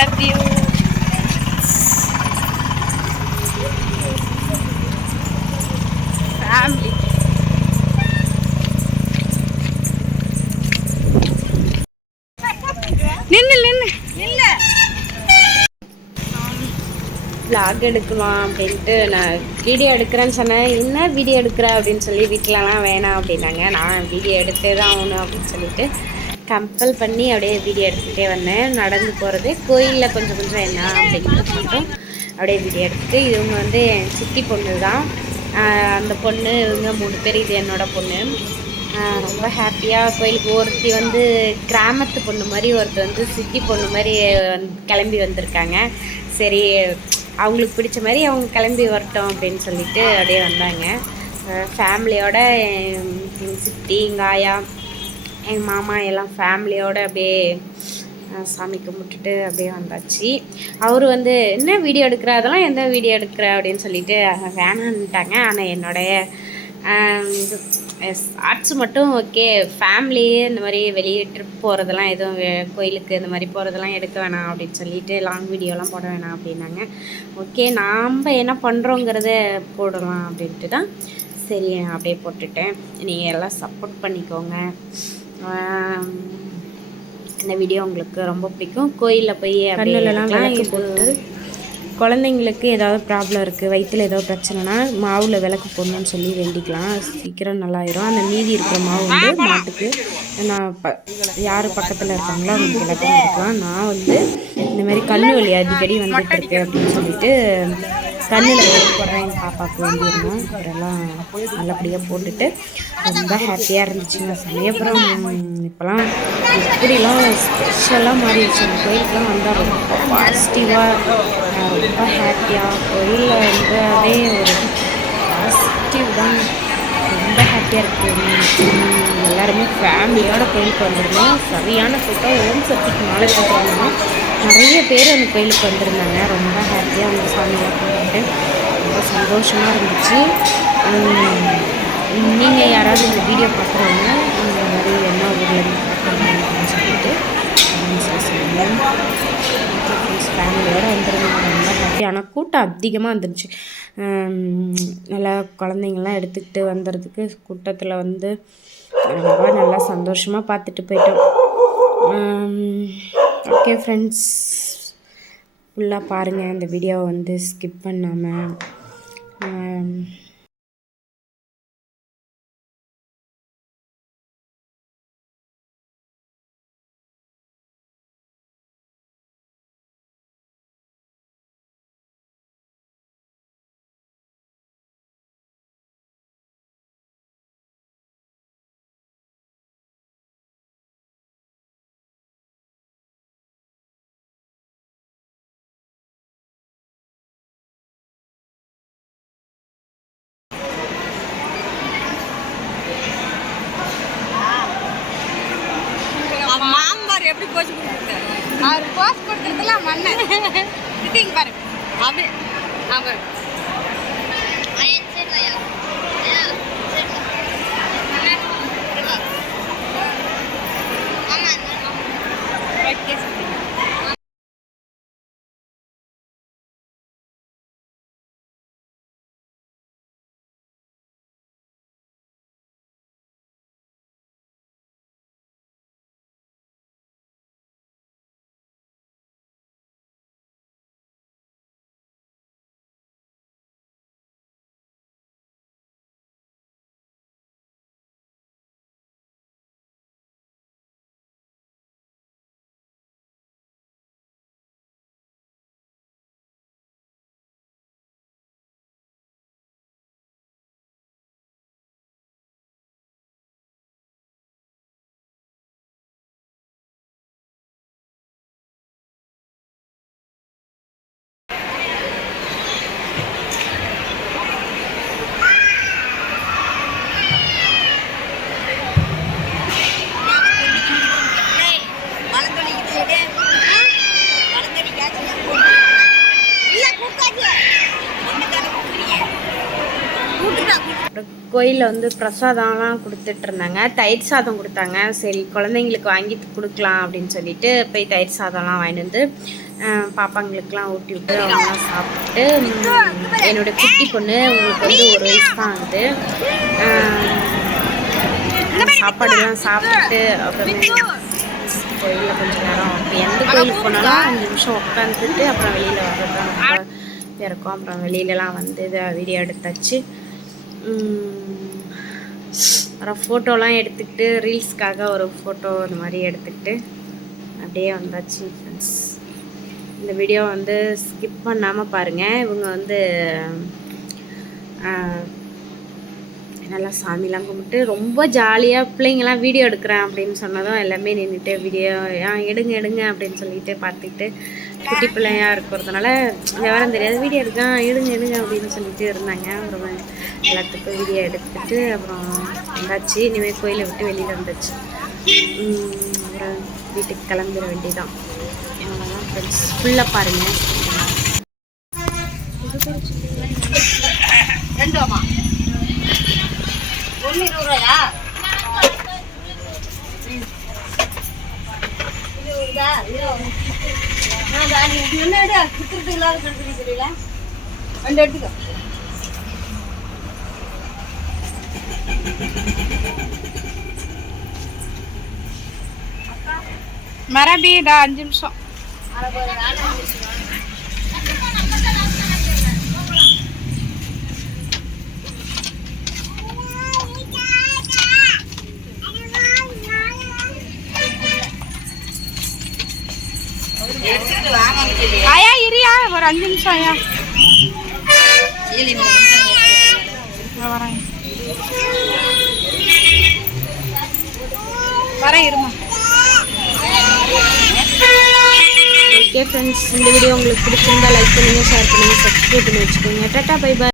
love you. Family. நின்னு vlog எடுக்கலாம் அப்படின்ட்டு நான் வீடியோ எடுக்கிறேன்னு சொன்னேன். என்ன வீடியோ எடுக்கிற அப்படின்னு சொல்லி வீட்டிலலாம் வேணாம் அப்படின்னாங்க. நான் வீடியோ எடுத்தே தான் ஆகணும் அப்படின்னு சொல்லிட்டு கம்பல் பண்ணி அப்படியே வீடியோ எடுத்துகிட்டே வந்தேன். நடந்து போகிறது கோயிலில் கொஞ்சம் கொஞ்சம் என்ன அப்படிங்கிறது மட்டும் அப்படியே வீடியோ எடுத்துகிட்டு, இவங்க வந்து என் சித்தி பொண்ணு தான். அந்த பொண்ணு இவங்க 3 பேர், இது என்னோடய பொண்ணு. ரொம்ப ஹாப்பியாக கோயிலுக்கு ஒருத்தி வந்து கிராமத்து பொண்ணு மாதிரி, ஒருத்தர் வந்து சிட்டி பொண்ணு மாதிரி கிளம்பி வந்திருக்காங்க. சரி அவங்களுக்கு பிடிச்ச மாதிரி அவங்க கிளம்பி வரட்டும் அப்படின்னு சொல்லிட்டு அப்படியே வந்தாங்க. ஃபேமிலியோட எங்கள் சித்தி, எங்கள் ஆயா, எங்கள் மாமா எல்லாம் ஃபேமிலியோடு அப்படியே சாமி கும்பிட்டுட்டு அப்படியே வந்தாச்சு. அவர் வந்து என்ன வீடியோ எடுக்கிற, அதெல்லாம் எந்த வீடியோ எடுக்கிற அப்படின்னு சொல்லிட்டு வேணான்ட்டாங்க. ஆனால் என்னுடைய இது ஆர்ட்ஸ் மட்டும் ஓகே, ஃபேமிலியே இந்த மாதிரி வெளியே ட்ரிப் போகிறதெல்லாம் எதுவும் கோயிலுக்கு இந்த மாதிரி போகிறதெல்லாம் எடுக்க வேணாம் அப்படின்னு சொல்லிட்டு லாங் வீடியோலாம் போட வேணாம் அப்படின்னாங்க. ஓகே, நாம் என்ன பண்ணுறோங்கிறத போடலாம் அப்படின்ட்டு தான் சரி அப்படியே போட்டுட்டேன். நீங்கள் எல்லாம் சப்போர்ட் பண்ணிக்கோங்க. இந்த வீடியோ உங்களுக்கு ரொம்ப பிடிக்கும். கோயிலில் போய் கண்ணுலலாம் விளக்கு போட்டு குழந்தைங்களுக்கு ஏதாவது ப்ராப்ளம் இருக்குது, வயிற்றில் ஏதாவது பிரச்சனைனா மாவில் விளக்கு போடணுன்னு சொல்லி வேண்டிக்கலாம். சீக்கிரம் நல்லாயிரும். அந்த மீதி இருக்கிற மாவு வந்து மாட்டுக்கு நான் யார் பக்கத்தில் இருக்காங்களோ அவங்களுக்கு எல்லாத்தையும் கொடுக்கலாம். நான் வந்து இந்தமாரி கண்ணு வலி அடிக்கடி வந்துட்டுருக்கு அப்படின்னு சொல்லிட்டு கண்ணில் விளக்கு போடுறேன். எங்கள் பாப்பாவுக்கு வேண்டியிருந்தோம். அவரெல்லாம் நல்லபடியாக போட்டுட்டு ரொம்ப ஹாப்பியாக இருந்துச்சுங்க. சமயபுரம் இப்போலாம் இப்படிலாம் ஸ்பெஷலாக மாறிடுச்சு. அந்த கோயிலுக்கெலாம் வந்தால் ரொம்ப பாசிட்டிவாக, ரொம்ப ஹாப்பியாக கோயிலில் வந்து அதே ஒரு பாசிட்டிவ் தான். ரொம்ப ஹாப்பியாக இருக்குது. எல்லாருமே ஃபேமிலியோட கோயிலுக்கு வந்துருந்தோம். சரியான கூட்டம். ஓம் சக்திக்கு மாலை போட்டுருந்தோம். நிறைய பேர் அந்த கோயிலுக்கு வந்திருந்தாங்க. ரொம்ப ஹாப்பியாக அந்த சாமியெல்லாம் கும்பிட்டு ரொம்ப சந்தோஷமாக இருந்துச்சு. நீங்கள் யாராவது இந்த வீடியோ பார்க்குறவங்க இந்த மாதிரி என்ன ஊரில் பார்க்குறீங்க அப்படின்னு சொல்லிட்டு சொல்லுங்கள். ஃபேமிலியோடு வந்துருந்தாங்க. ரொம்ப ஹாப்பி. ஆனால் கூட்டம் அதிகமாக வந்துருச்சு. நல்லா குழந்தைங்கள்லாம் எடுத்துக்கிட்டு வந்துடுறதுக்கு கூட்டத்தில் வந்து ரொம்ப நல்லா சந்தோஷமாக பார்த்துட்டு போயிட்டோம். ஓகே ஃப்ரெண்ட்ஸ், ஃபுல்லாக பாருங்கள் இந்த வீடியோவை வந்து ஸ்கிப் பண்ணாமல். எப்படி போச்சு கொடுக்குறது, அவர் போஸ் கொடுக்குறதுலாம் மண்ணன் இங்க பாரு அப்படி அவர் கோயிலில் வந்து பிரசாதம்லாம் கொடுத்துட்ருந்தாங்க. தயிர் சாதம் கொடுத்தாங்க. சரி குழந்தைங்களுக்கு வாங்கிட்டு கொடுக்கலாம் அப்படின்னு சொல்லிட்டு போய் தயிர் சாதம்லாம் வாங்கிட்டு வந்து பாப்பாங்களுக்கெலாம் ஊட்டி விட்டு அவங்களாம் சாப்பிட்டு, என்னோடய குட்டி பொண்ணு உங்களுக்கு வந்து 1 வயசு தான் வந்து சாப்பாடுலாம் சாப்பிட்டு அப்புறம் கோயிலில் கொஞ்சம் நேரம் எந்த கோயிலுக்கு போனாலும் 5 நிமிஷம் உட்காந்துட்டு அப்புறம் வெளியில் வர்றது தான் ரொம்ப இருக்கும். அப்புறம் வெளியிலலாம் வந்து இதை வீடியோ எடுத்தாச்சு. அப்புறம் ஃபோட்டோலாம் எடுத்துக்கிட்டு ரீல்ஸ்க்காக ஒரு ஃபோட்டோ இந்த மாதிரி எடுத்துக்கிட்டு அப்படியே வந்தாச்சு ஃப்ரெண்ட்ஸ். இந்த வீடியோ வந்து ஸ்கிப் பண்ணாமல் பாருங்கள். இவங்க வந்து நல்லா சாமிலாம் கும்பிட்டு ரொம்ப ஜாலியாக பிள்ளைங்கள்லாம் வீடியோ எடுக்கிறேன் அப்படின்னு சொன்னதும் எல்லாமே நின்றுட்டு வீடியோ எடுங்க அப்படின்னு சொல்லிட்டு பார்த்துக்கிட்டு குட்டி பிள்ளையாக இருக்கிறதுனால விவரம் தெரியாது வீடியோ எடுங்க அப்படின்னு சொல்லிட்டு இருந்தாங்க. அப்புறம் எல்லாத்துக்கும் வீடியோ எடுத்துட்டு அப்புறம் வந்தாச்சு. இனிமேல் கோயிலை விட்டு வெளியில் வந்தாச்சு. அப்புறம் வீட்டுக்கு கிளம்பிட வேண்டியதான். அவ்வளோதான் ஃப்ரெண்ட்ஸ். ஃபுல்லாக பாருங்கள். மரபிடா 5 நிமிஷம். ஆயா இரியா ஒரு 5 நிமிஷம் ஆயா வரேன் இருமா. ஓகே ஃப்ரெண்ட்ஸ், இந்த வீடியோ உங்களுக்கு பிடிச்சிருந்தா லைக் பண்ணுங்கள், ஷேர் பண்ணுங்கள், சப்ஸ்கிரைப் பண்ணி வச்சுக்கோங்க. Tata bye by.